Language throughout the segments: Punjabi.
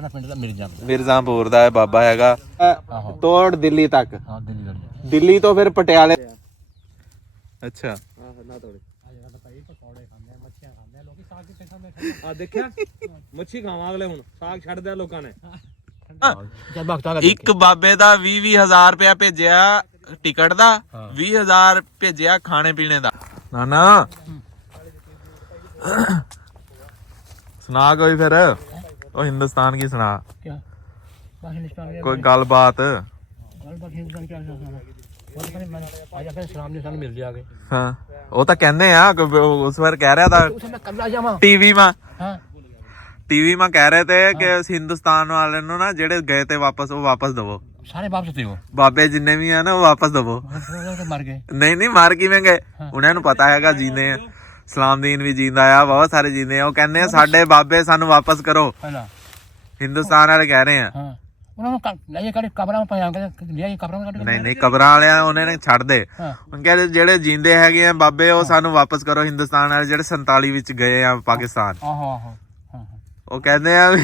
ਮਿਰਜ਼ਾਪੁਰ ਦਾ ਇਹ ਬਾਬਾ ਹੈਗਾ ਤੋੜ ਦਿੱਲੀ ਤੱਕ। ਦਿੱਲੀ ਤੋਂ ਫਿਰ ਪਟਿਆਲੇ। ਅੱਛਾ ਦੇਖਿਆ ਮੱਛੀ ਖਾਵਾਂ ਅਗਲੇ ਹੁਣ ਸਾਗ ਛੱਡ ਦਿਆ ਲੋਕਾਂ ਨੇ। ਇੱਕ ਬਾਬੇ ਦਾ 20,000 ਰੁਪਇਆ ਭੇਜਿਆ ਟਿਕਟ ਦਾ, 20,000 ਭੇਜਿਆ ਖਾਣੇ ਪੀਣੇ ਦਾ। ਨਾ ਸੁਣਾ ਕੋਈ ਫਿਰ ਉਹ ਹਿੰਦੁਸਤਾਨ ਕੀ ਸੁਣਾ ਕੋਈ ਗੱਲਬਾਤ। ਹਾਂ ਉਹ ਤਾਂ ਕਹਿੰਦੇ ਆ ਉਸ ਵਾਰ ਕਹਿ ਰਿਹਾ था टीवी में कह रहे थे कि हिंदुस्तान वाले नु ना जेड़े गए थे वापस वो वापस दवो सारे वापस दवो बाबे जिन्ने भी है ना वो वापस दवो। मर गए नहीं मार किवें गए उन्हें नु पता हैगा जींदे आ सलामदीन भी जींदा आ बहुत सारे जींदे आ। वो कहंदे साडे बाबे सानू वापस करो हिंदुस्तान वाले कह रहे हैं। नहीं कबरां वाले उन्हें छड़ दे उनके जेड़े जींदे हैगे आ बाबे वो सानू वापस करो हिंदुस्तान वाले जेड़े 47 विच गए आ पाकिस्तान। ਉਹ ਕਹਿੰਦੇ ਆ ਉਹ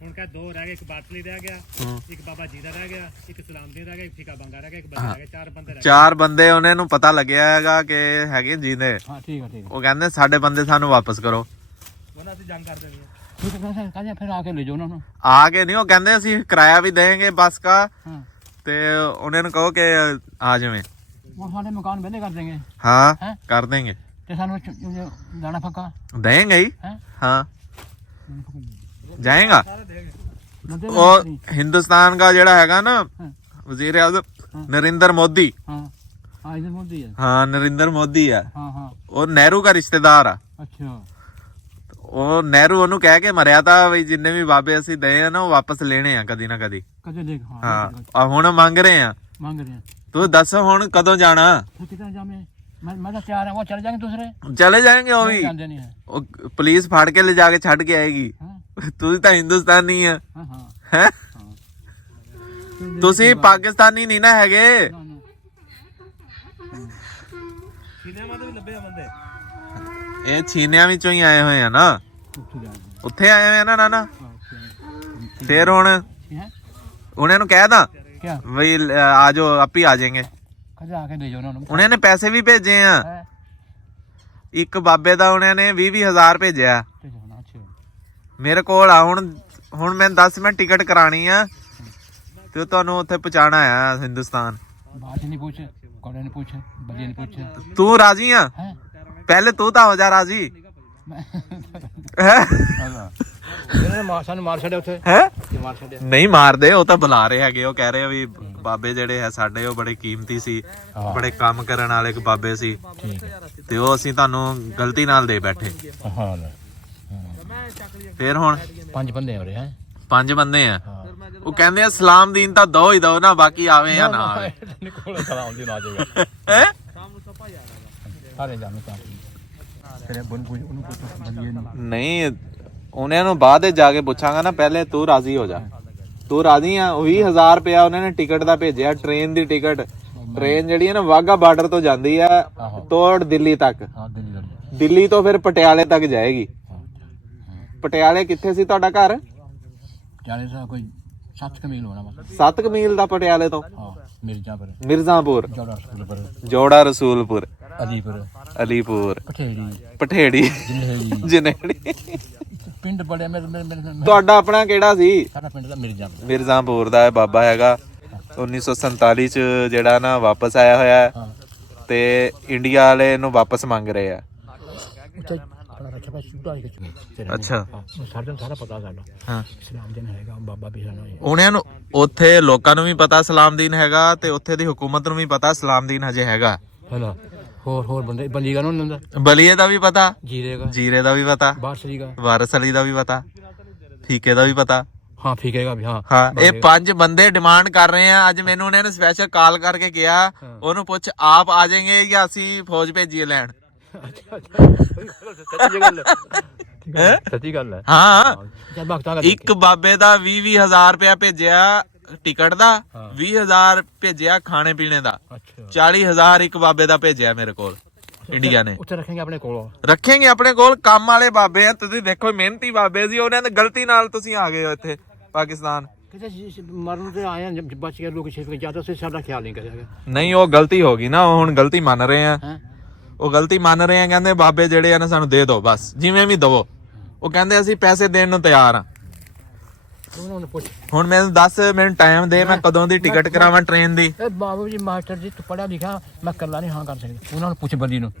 ਹੁਣ ਕਹ ਦੋ ਰਹਿ ਗਏ ਇੱਕ ਬਾਤਲੀ ਰਹਿ ਗਿਆ ਇੱਕ ਬਾਬਾ ਜੀ ਦਾ ਰਹਿ ਗਿਆ ਇੱਕ ਸਲਾਮਦੀਨ ਰਹਿ ਗਿਆ ਇੱਕ ਫਿਕਾ ਬੰਗਾ ਰਹਿ ਗਿਆ ਇੱਕ ਬੰਦਾ ਰਹਿ ਗਿਆ ਚਾਰ ਬੰਦੇ ਰਹਿ ਗਏ। ਚਾਰ ਬੰਦੇ ਉਹਨਾਂ ਨੂੰ ਪਤਾ ਲੱਗਿਆ ਹੈਗਾ ਕਿ ਹੈਗੇ ਜੀਂਦੇ। ਹਾਂ ਠੀਕ ਹੈ ਉਹ ਕਹਿੰਦੇ ਸਾਡੇ ਬੰਦੇ ਸਾਨੂੰ ਵਾਪਸ ਕਰੋ ਉਹਨਾਂ ਅਸੀਂ ਜੰਗ ਕਰ ਦੇਣੀ ਹੈ। ਕਹਿੰਦੇ ਫਿਰ ਆ ਕੇ ਲੈ ਜਾਓ ਉਹਨਾਂ ਨੂੰ। ਆ ਕੇ ਨਹੀਂ ਉਹ ਕਹਿੰਦੇ ਅਸੀਂ ਕਿਰਾਇਆ ਵੀ ਦੇਂਗੇ ਬੱਸ ਦਾ ਤੇ ਉਹਨਾਂ ਨੂੰ ਕਹੋ ਕਿ ਆ ਜਾਵੇਂ ਉਹ ਸਾਡੇ ਮਕਾਨ ਬੰਦੇ ਕਰ ਦੇਂਗੇ। ਹਾਂ ਕਰ ਦੇਂਗੇ ਤੇ ਸਾਨੂੰ ਜਾਣਾ ਫੱਕਾ देंगे ही। हाँ जाएगा। और हिंदुस्तान का जेड़ा हैगा ना वजीर आज़म नरेंद्र मोदी। हाँ नरेंद्र मोदी है वो नेहरू का रिश्तेदार है। अच्छा ਉਹ ਨਹਿਰੂ ਉਹਨੂੰ ਕਹਿ ਕੇ ਮਰਿਆ ਤਾਂ ਵੀ ਜਿੰਨੇ ਵੀ ਬਾਬੇ ਅਸੀਂ ਦਏ ਆ ਨਾ ਉਹ ਵਾਪਸ ਲੈਣੇ ਆ ਕਦੀ ਨਾ ਕਦੀ। ਹਾਂ ਹੁਣ ਮੰਗ ਰਹੇ ਆ ਤੂੰ ਦੱਸ ਹੁਣ ਕਦੋਂ ਜਾਣਾ। मैं तो तैयार है वो चले जाएंगे दूसरे चले जाएंगे वो भी पुलिस फाड़ के ले जाके छड़ के आएगी। तू तो हिंदुस्तानी है हैं ਤੁਸੀਂ ਪਾਕਿਸਤਾਨੀ ਨਹੀਂ ਨਾ ਹੈਗੇ। ਇਹ ਛੀਨਿਆਂ ਵਿੱਚੋਂ ਹੀ ਆਏ ਹੋਏ ਆ ਨਾ ਉੱਥੇ ਆਏ ਹੋਏ ਆ ਨਾ ਨਾ ਫਿਰ ਹੁਣ ਉਹਨਾਂ ਨੂੰ ਕਹਿ ਦਾਂ ਵੀ ਆ ਜਾਓ ਆਪੇ ਆ ਜਾਏਂਗੇ। ਉਹਨਾਂ ਨੇ ਪੈਸੇ ਵੀ ਭੇਜੇ ਆ ਇੱਕ ਬਾਬੇ ਦਾ ਉਹਨਾਂ ਨੇ 20,000 ਭੇਜਿਆ ਮੇਰੇ ਕੋਲ ਆ। ਹੁਣ ਮੈਂ 10 ਮਿੰਟ ਟਿਕਟ ਕਰਾਣੀ ਆ ਤੇ ਤੁਹਾਨੂੰ ਉੱਥੇ ਪਹੁੰਚਾਣਾ ਆ ਹਿੰਦੁਸਤਾਨ। ਤੂੰ ਰਾਜੀ ਆ ਪਹਿਲੇ ਤੂੰ ਤਾਂ ਹੋ ਜਾ ਰਾਜੀ। ਨਹੀਂ ਮਾਰਦੇ ਉਹ ਤਾਂ ਬੁਲਾ ਰਹੇ ਹੈਗੇ ਉਹ ਕਹਿ ਰਹੇ ਵੀ ਬਾਬੇ ਜਿਹੜੇ ਹੈ ਸਾਡੇ ਉਹ ਬੜੇ ਕੀਮਤੀ ਸੀ ਬੜੇ ਕੰਮ ਕਰਨ ਵਾਲੇ ਬਾਬੇ ਸੀ ਤੇ ਉਹ ਅਸੀਂ ਤੁਹਾਨੂੰ ਗਲਤੀ ਨਾਲ ਦੇ ਬੈਠੇ। ਫਿਰ ਹੁਣ 5 ਬੰਦੇ ਹੋ ਰਹੇ ਹੈ 5 ਬੰਦੇ ਆ। ਉਹ ਕਹਿੰਦੇ ਆ ਸਲਾਮਦੀਨ ਤਾਂ ਦੋ ਹੀ ਦੋ ਨਾ ਬਾਕੀ ਆਵੇ ਜਾਂ ਨਾ ਆਵੇ। ਨਹੀਂ ਉਹਨਾਂ ਨੂੰ ਬਾਅਦ ਵਿੱਚ ਜਾ ਕੇ ਪੁੱਛਾਂਗਾ ਨਾ ਪਹਿਲੇ ਤੂੰ ਰਾਜ਼ੀ ਹੋ ਜਾ। ਤੂੰ ਰਾਜ਼ੀ ਆ 20,000 ਰੁਪਇਆ ਉਹਨਾਂ ਨੇ ਟਿਕਟ ਦਾ ਭੇਜਿਆ ਟ੍ਰੇਨ ਦੀ ਟਿਕਟ। ਟ੍ਰੇਨ ਜਿਹੜੀ ਹੈ ਨਾ ਵਾਘਾ ਬਾਰਡਰ ਤੋਂ ਜਾਂਦੀ ਆ ਤੋੜ ਦਿੱਲੀ ਤੱਕ। ਦਿੱਲੀ ਤੋਂ ਫਿਰ ਪਟਿਆਲੇ ਤੱਕ ਜਾਏਗੀ। ਪਟਿਆਲੇ ਕਿੱਥੇ ਸੀ ਤੁਹਾਡਾ ਘਰ? ਪਟਿਆਲੇ ਦਾ ਕੋਈ 7 ਮੀਲ ਹੋਣਾ ਬਸ। 7 ਮੀਲ ਦਾ ਪਟਿਆਲੇ ਤੋਂ? ਮਿਰਜ਼ਾਪੁਰ ਜੋੜਾ ਰਸੂਲਪੁਰ ਅਲੀਪੁਰ ਪਠੇੜੀ ਜਨੇੜੀ ਪਿੰਡ ਬੜੇ ਤੁਹਾਡਾ ਆਪਣਾ ਕਿਹੜਾ ਸੀ? ਸਾਡਾ ਪਿੰਡ ਦਾ ਮਿਰਜ਼ਾਪੁਰ ਦਾ ਇਹ ਬਾਬਾ ਹੈਗਾ 1947 ਚ ਜਿਹੜਾ ਨਾ ਵਾਪਸ ਆਇਆ ਹੋਇਆ ਤੇ ਇੰਡੀਆ ਵਾਲੇ ਨੂੰ ਵਾਪਸ ਮੰਗ ਰਹੇ ਆ। ਅੱਛਾ ਸਾਰਾ ਪਤਾ ਸਾਡਾ ਹਾਂ ਸਲਾਮਦੀਨ ਹੈਗਾ ਬਾਬਾ ਵੀ ਸਾਨੂੰ ਉਹਨਾਂ ਨੂੰ ਉੱਥੇ ਲੋਕਾਂ ਨੂੰ ਵੀ ਪਤਾ ਸਲਾਮਦੀਨ ਹੈਗਾ ਤੇ ਉੱਥੇ ਦੀ ਹਕੂਮਤ ਨੂੰ ਵੀ ਪਤਾ ਸਲਾਮਦੀਨ ਹਜੇ ਹੈਗਾ। ਹੋਰ ਬੰਦੇ ਬੰਦੀਗਾ ਨੂੰ ਲੈਂਦਾ ਬਲੀਏ ਦਾ ਵੀ ਪਤਾ ਜੀਰੇ ਦਾ ਵੀ ਪਤਾ ਵਾਰਸ ਅਲੀ ਦਾ ਵੀ ਪਤਾ ਫੀਕੇ ਦਾ ਵੀ ਪਤਾ। ਹਾਂ ਫੀਕੇਗਾ ਵੀ ਹਾਂ ਇਹ 5 ਬੰਦੇ ਡਿਮਾਂਡ ਕਰ ਰਹੇ ਆ। ਅੱਜ ਮੈਨੂੰ ਉਹਨੇ ਸਪੈਸ਼ਲ ਕਾਲ ਕਰਕੇ ਕਿਹਾ ਉਹਨੂੰ ਪੁੱਛ ਆਪ ਆ ਜਾਏਂਗੇ ਜਾਂ ਅਸੀਂ ਫੌਜ ਭੇਜੀਏ ਲੈਣ। ਸੱਚੀ ਗੱਲ ਹੈ। ਹਾਂ ਇੱਕ ਬਾਬੇ ਦਾ 20,000 ਰੁਪਇਆ ਭੇਜਿਆ ਟਿਕਟ ਦਾ, 20,000 ਭੇਜਿਆ ਖਾਣੇ ਪੀਣੇ ਦਾ, 40,000 ਇੱਕ ਬਾਬੇ ਦਾ ਭੇਜਿਆ ਮੇਰੇ ਕੋਲ। ਇੰਡੀਆ ਨੇ ਉੱਥੇ ਰੱਖेंगे ਆਪਣੇ ਕੋਲ ਰੱਖेंगे ਆਪਣੇ ਕੋਲ ਕੰਮ ਵਾਲੇ ਬਾਬੇ ਆ ਤੁਸੀਂ ਦੇਖੋ ਮਿਹਨਤੀ ਬਾਬੇ ਸੀ ਉਹਨਾਂ ਦੀ ਗਲਤੀ ਨਾਲ ਤੁਸੀਂ ਆ ਗਏ ਹੋ ਇੱਥੇ ਪਾਕਿਸਤਾਨ ਕਿਤੇ ਮਰਨ ਤੇ ਆਏ ਆ ਬਚ ਗਏ ਲੋਕ ਛੇਕ ਜਿਆਦਾ ਸੇ ਸਾਡਾ ਖਿਆਲ ਨਹੀਂ ਕਰਿਆ ਨਹੀਂ ਉਹ ਗਲਤੀ ਹੋ ਗਈ ਨਾ ਉਹ ਹੁਣ ਗਲਤੀ ਮੰਨ ਰਹੇ ਆ ਉਹ ਗਲਤੀ ਮੰਨ ਰਹੇ ਆ ਕਹਿੰਦੇ ਬਾਬੇ ਜਿਹੜੇ ਆ ਨਾ ਸਾਨੂੰ ਦੇ ਦਿਓ ਬਸ ਜਿਵੇਂ ਵੀ ਦਵੋ ਉਹ ਕਹਿੰਦੇ ਅਸੀਂ ਪੈਸੇ ਦੇਣ ਨੂੰ ਤਿਆਰ ਆ ਉਹਨਾਂ ਨੂੰ ਪੁੱਛ ਹੁਣ ਮੈਨੂੰ ਦੱਸ ਮੈਨੂੰ ਟਾਈਮ ਦੇ ਮੈਂ ਕਦੋਂ ਦੀ ਟਿਕਟ ਕਰਾਵਾਂ ਟ੍ਰੇਨ ਦੀ ਇਹ ਬਾਬੂ ਜੀ ਮਾਸਟਰ ਜੀ ਤੂੰ ਪੜਿਆ ਲਿਖਿਆ ਮੈਂ ਕੱਲਾ ਨਹੀਂ ਹਾਂ ਕਰ ਸਕਦਾ ਉਹਨਾਂ ਨੂੰ ਪੁੱਛ ਬੰਦੀ ਨੂੰ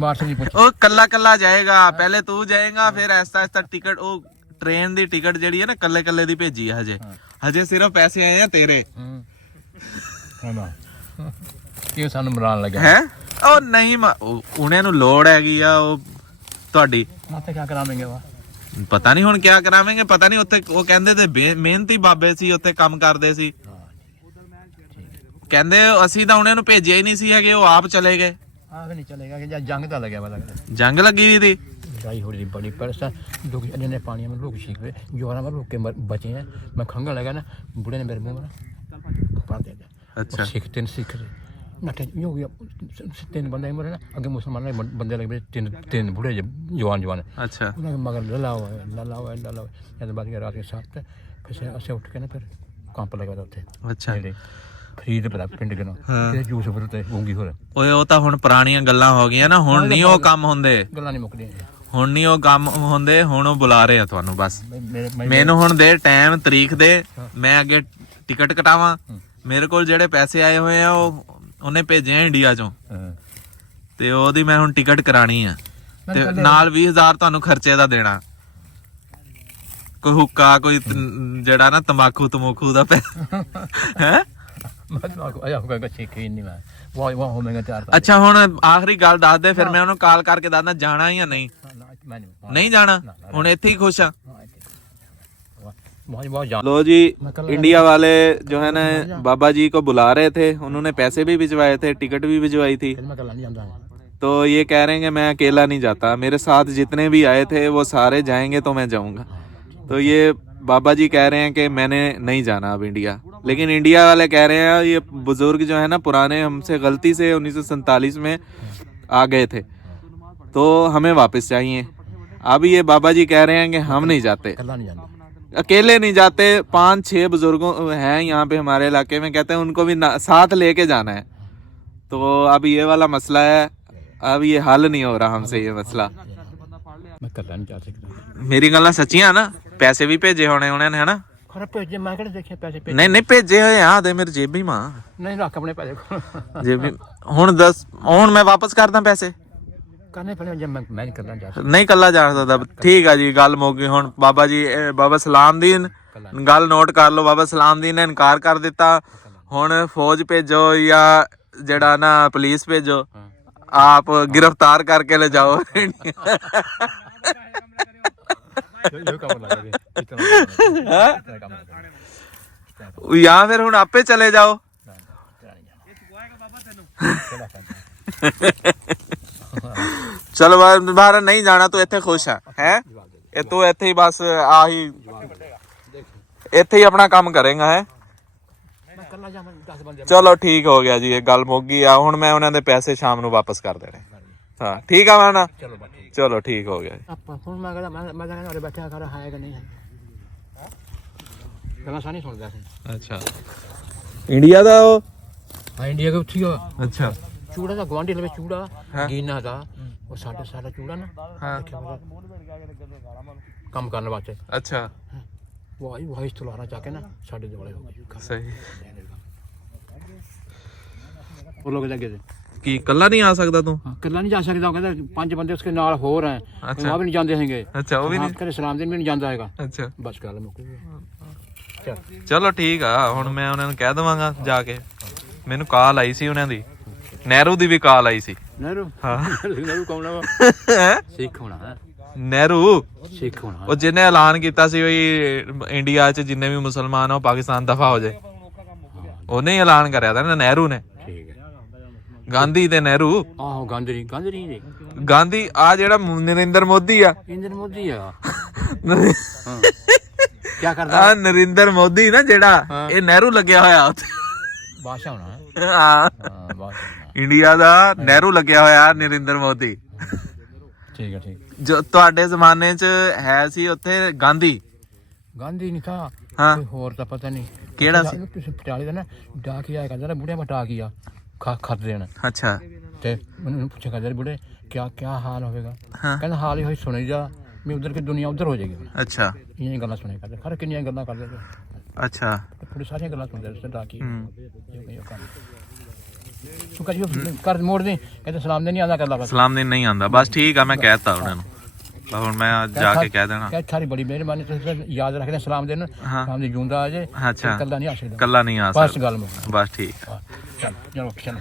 ਮਾਸਟਰ ਜੀ ਪੁੱਛ ਉਹ ਕੱਲਾ ਕੱਲਾ ਜਾਏਗਾ ਪਹਿਲੇ ਤੂੰ ਜਾਏਗਾ ਫਿਰ ਐਸਾ ਐਸਾ ਟਿਕਟ ਉਹ ਟ੍ਰੇਨ ਦੀ ਟਿਕਟ ਜਿਹੜੀ ਹੈ ਨਾ ਕੱਲੇ ਕੱਲੇ ਦੀ ਭੇਜੀ ਆ ਹਜੇ ਸਿਰਫ ਪੈਸੇ ਆਏ ਆ ਤੇਰੇ ਹਾਂ ਇਹ ਸਾਨੂੰ ਮਰਾਨ ਲੱਗਿਆ ਹੈ ਉਹ ਨਹੀਂ ਉਹਨਾਂ ਨੂੰ ਲੋੜ ਹੈਗੀ ਆ ਉਹ ਤੁਹਾਡੀ ਮਾਤੇ ਕੀ ਕਰਾਵਾਂਗੇ ਵਾ ਪਤਾ ਨਹੀਂ ਹੁਣ ਕਿਆ ਕਰਾਵਾਂਗੇ ਪਤਾ ਨਹੀਂ ਉੱਥੇ ਉਹ ਕਹਿੰਦੇ ਤੇ ਮਿਹਨਤੀ ਬਾਬੇ ਸੀ ਉੱਥੇ ਕੰਮ ਕਰਦੇ ਸੀ ਕਹਿੰਦੇ ਅਸੀਂ ਤਾਂ ਉਹਨਾਂ ਨੂੰ ਭੇਜਿਆ ਹੀ ਨਹੀਂ ਸੀ ਹੈਗੇ ਉਹ ਆਪ ਚਲੇ ਗਏ ਆਹ ਨਹੀਂ ਚਲੇਗਾ ਕਿ ਜੰਗ ਤਾਂ ਲੱਗਿਆ ਵਾ ਲੱਗਦਾ ਜੰਗ ਲੱਗੀ ਵੀ थी लड़ाई हो रही थी बड़ी परसा लोग अन्य पानी में लोग सीख रहे जोरा में लोग के बचे हैं मैं खंगा लगा ना बूढ़े ने मेरे मुंह में कपड़ा दे दिया अच्छा सीखते रहे ना यूँ तीन बंदे मरे ना अगे मुसलमान बंदे लगे तीन बूढ़े जवान अच्छा मगर लला हुआ है बाद रात के 7 फिर ऐसे उठ के ना फिर कंप लगा था अच्छा ਫਰੀਦ ਪਤਾ ਪਿੰਡ ਕਿਨੋਂ ਤੇ ਜੂਸ ਫਿਰ ਤੇ ਗੂੰਗੀ ਹੋਰ ਓਏ ਉਹ ਤਾਂ ਹੁਣ ਪੁਰਾਣੀਆਂ ਗੱਲਾਂ ਹੋ ਗਈਆਂ ਨਾ ਹੁਣ ਨਹੀਂ ਉਹ ਕੰਮ ਹੁੰਦੇ ਗੱਲਾਂ ਨਹੀਂ ਮੁੱਕਦੀਆਂ ਹੁਣ ਨਹੀਂ ਉਹ ਕੰਮ ਹੁੰਦੇ ਹੁਣ ਉਹ ਬੁਲਾ ਰਹੇ ਆ ਤੁਹਾਨੂੰ ਬਸ ਮੈਨੂੰ ਹੁਣ ਦੇ ਟਾਈਮ ਤਰੀਕ ਦੇ ਮੈਂ ਅੱਗੇ ਟਿਕਟ ਕਟਾਵਾਂ ਮੇਰੇ ਕੋਲ ਜਿਹੜੇ ਪੈਸੇ ਆਏ ਹੋਏ ਆ ਉਹ ਉਹਨੇ ਭੇਜੇ ਆ ਇੰਡੀਆ ਚੋਂ ਤੇ ਉਹਦੀ ਮੈਂ ਹੁਣ ਟਿਕਟ ਕਰਾਣੀ ਆ ਤੇ ਨਾਲ 20000 ਤੁਹਾਨੂੰ ਖਰਚੇ ਦਾ ਦੇਣਾ ਕੋਈ ਹੁੱਕਾ ਕੋਈ ਜਿਹੜਾ ਨਾ ਤਮਾਕੂ ਤਮੂਕੂ ਦਾ ਹੈ ਅੱਛਾ ਹੁਣ ਆਖਰੀ ਗੱਲ ਦੱਸ ਦੇ ਫਿਰ ਮੈਂ ਉਹਨੂੰ ਕਾਲ ਕਰਕੇ ਦੱਸਦਾ ਜਾਣਾ ਜਾਂ ਨਹੀਂ नहीं जाना हूँ इत्थे ही खुश हाँ लो जी इंडिया वाले जो है ना बाबा जी को बुला रहे थे उन्होंने पैसे भी भिजवाए थे टिकट भी भिजवाई थी तो ये कह रहे हैं कि मैं अकेला नहीं जाता मेरे साथ जितने भी आए थे वो सारे जाएंगे तो मैं जाऊंगा तो ये बाबा जी कह रहे हैं कि मैंने नहीं जाना अब इंडिया लेकिन इंडिया वाले कह रहे हैं ये बुजुर्ग जो है ना पुराने हमसे गलती से 1947 में आ गए थे तो हमें वापस चाहिए अब ये बाबा जी कह रहे हैं कि हम नहीं जाते अकेले नहीं जाते 5-6 बुजुर्गों हैं यहाँ पे हमारे इलाके में कहते हैं उनको भी साथ लेके जाना है तो अब ये वाला मसला है अब ये हल नहीं हो रहा हमसे ये मसला मेरी गल्लां सच्चियां ना पैसे भी भेजे होने उन्होंने है ना नहीं नहीं भेजे हुए आ दे मेरी जेबी मां नहीं रख अपने पैसे जेबी हुन दस हुन मैं वापस करदा पैसे करने पड़े जब मैं नहीं करना चाहता नहीं कल्ला जा सकदा ठीक है जी गल मुक गई हुन बाबा जी बाबा सलामदीन गल नोट कर लो बाबा सलामदीन ने इनकार कर दिता हुन फौज भेजो या जेड़ा ना पुलिस भेजो आप गिरफ्तार करके ले जाओ या फिर हुन आपे चले जाओ चलो बाहर नहीं जाना तो इत्थे खुश है तू इत्थे ही बस आही इत्थे ही अपना काम करेगा है चलो ठीक हो गया जी ये गल मुक गई आ हुन मैं उन्हां दे पैसे शाम नूं वापस कर देने हाँ ठीक है माना चलो ठीक हो गया अच्छा इंडिया दा ओ इंडिया के उत्थी अच्छा चूड़ा दा गवांडी लवे चूड़ा गीना दा ਉਹ ਸਾਡਾ ਚੂੜਾ ਨਾ ਹਾਂ ਕੰਮ ਕਰਨ ਵਾਸਤੇ ਅੱਛਾ ਵਾਹੀ ਤੁਲਾਰਾ ਜਾ ਕੇ ਨਾ ਸਾਡੇ ਦੁਆਲੇ ਹੋ ਗਈ ਸਹੀ ਉਹ ਲੋਕ ਲੱਗੇ ਤੇ ਕੀ ਕੱਲਾ ਨਹੀਂ ਆ ਸਕਦਾ ਤੂੰ ਕੱਲਾ ਨਹੀਂ ਜਾ ਸਕਦਾ ਉਹ ਕਹਿੰਦਾ 5 ਬੰਦੇ ਉਸਕੇ ਨਾਲ ਹੋਰ ਹੈ ਉਹ ਵੀ ਨਹੀਂ ਜਾਂਦੇ ਹੈਗੇ ਅੱਛਾ ਉਹ ਵੀ ਨਹੀਂ ਕਰੇ ਸਲਾਮ ਦਿਨ ਵੀ ਨਹੀਂ ਜਾਂਦਾ ਹੈਗਾ ਅੱਛਾ ਬਸ ਗੱਲ ਮੁੱਕ ਗਈ ਚਲੋ ਠੀਕ ਆ ਹੁਣ ਮੈਂ ਉਹਨਾਂ ਨੂੰ ਕਹਿ ਦਵਾਂਗਾ ਜਾ ਕੇ ਮੈਨੂੰ ਕਾਲ ਆਈ ਸੀ ਉਹਨਾਂ ਦੀ ਨਹਿਰੂ ਦੀ ਵੀ ਕਾਲ ਆਈ ਸੀ ਨਹਿਰੂ ਹਾਂ ਨਹਿਰੂ ਕੌਣ ਆ ਸਿੱਖ ਹੋਣਾ ਨਹਿਰੂ ਸਿੱਖ ਹੋਣਾ ਉਹ ਜਿਹਨੇ ਐਲਾਨ ਕੀਤਾ ਸੀ ਵੀ ਇੰਡੀਆ 'ਚ ਜਿੰਨੇ ਵੀ ਮੁਸਲਮਾਨ ਆ ਉਹ ਪਾਕਿਸਤਾਨ ਦਫਾ ਹੋ ਜਾਏ ਉਹਨੇ ਹੀ ਐਲਾਨ ਕਰਿਆ ਤਾਂ ਨਹਿਰੂ ਨੇ ਠੀਕ ਹੈ ਗਾਂਧੀ ਤੇ ਨਹਿਰੂ ਆਹੋ ਗਾਂਧੀ ਗਾਂਧੀ ਆ ਜਿਹੜਾ ਨਰਿੰਦਰ ਮੋਦੀ ਆ ਕੀ ਕਰਦਾ ਨਰਿੰਦਰ ਮੋਦੀ ਨਾ ਜਿਹੜਾ ਇਹ ਨਹਿਰੂ ਲੱਗਿਆ ਹੋਇਆ ਉੱਥੇ ਬਾਦਸ਼ਾਹ ਹੋਣਾ ਹਾਂ ਇੰਡੀਆ ਦਾ ਨਹਿਰੂ ਲੱਗਿਆ ਹੋਇਆ ਨਰਿੰਦਰ ਮੋਦੀ। ਠੀਕ ਹੈ ਠੀਕ। ਜੋ ਤੁਹਾਡੇ ਜ਼ਮਾਨੇ 'ਚ ਹੈ ਸੀ ਉੱਥੇ ਗਾਂਧੀ ਗਾਂਧੀ ਨਹੀਂ ਤਾਂ ਹਾਂ ਕੋਈ ਹੋਰ ਤਾਂ ਪਤਾ ਨਹੀਂ ਕਿਹੜਾ ਸੀ? ਤੁਸੀਂ ਪਟਿਆਲੇ ਦਾ ਨਾ ਡਾਕੀਆ ਕਹਿੰਦਾ ਨਾ ਬੁੜਿਆਂ ਦਾ ਡਾਕੀਆ ਖਤ ਦੇਣ ਅੱਛਾ ਤੇ ਮੈਨੂੰ ਪੁੱਛਿਆ ਕਹਿੰਦਾ ਬੁੜੇ ਕਿਆ ਹਾਲ ਹੋਵੇਗਾ ਹਾਂ ਕਹਿੰਦਾ ਹਾਲ ਹੀ ਹੋਈ ਸੁਣੀ ਜਾ ਮੈਂ ਉਧਰ ਕੀ ਦੁਨੀਆ ਉਧਰ ਹੋ ਜਾਏਗੀ। ਅੱਛਾ ਇਹ ਗੱਲਾਂ ਸੁਣਿਆ ਕਰਦੇ ਖਰ ਕਿੰਨੀਆਂ ਗੱਲਾਂ ਕਰਦੇ ਅੱਛਾ ਥੋੜੀ ਸਾਰੀਆਂ ਗੱਲਾਂ ਸੁਣਦੇ ਰਿਸ਼ਤੇ ਡਾਕੀ ਹੂੰ। ਤੂੰ ਕਰੀ ਕਰ ਮੋੜ ਦੇ ਕਹਿੰਦੇ ਸਲਾਮ ਦੇ ਨਹੀਂ ਆਉਂਦਾ ਕਰਦਾ ਬਸ ਸਲਾਮ ਦਿਨ ਨਹੀਂ ਆਉਂਦਾ ਬਸ ਠੀਕ ਆ ਮੈਂ ਕਹਿਤਾ ਉਹਨਾਂ ਨੂੰ ਹੁਣ ਮੈਂ ਜਾ ਕੇ ਕਹਿ ਦੇਣਾ ਕਹਿ ਸਾਰੀ ਬੜੀ ਮਿਹਰਬਾਨੀ ਤੁਸੀਂ ਯਾਦ ਰੱਖਦੇ ਸਲਾਮ ਦੇਣ ਹਾਂ। ਸਲਾਮ ਦੀ ਜੂੰਦਾ ਆ ਜੇ ਅੱਛਾ ਕੱਲਾ ਨਹੀਂ ਆ ਸਕਦਾ ਕੱਲਾ ਨਹੀਂ ਆ ਬਸ ਸਕਦਾ ਗੱਲ ਮੁੱਕ ਬਸ ਠੀਕ ਆ। ਚਲੋ ਚਲੋ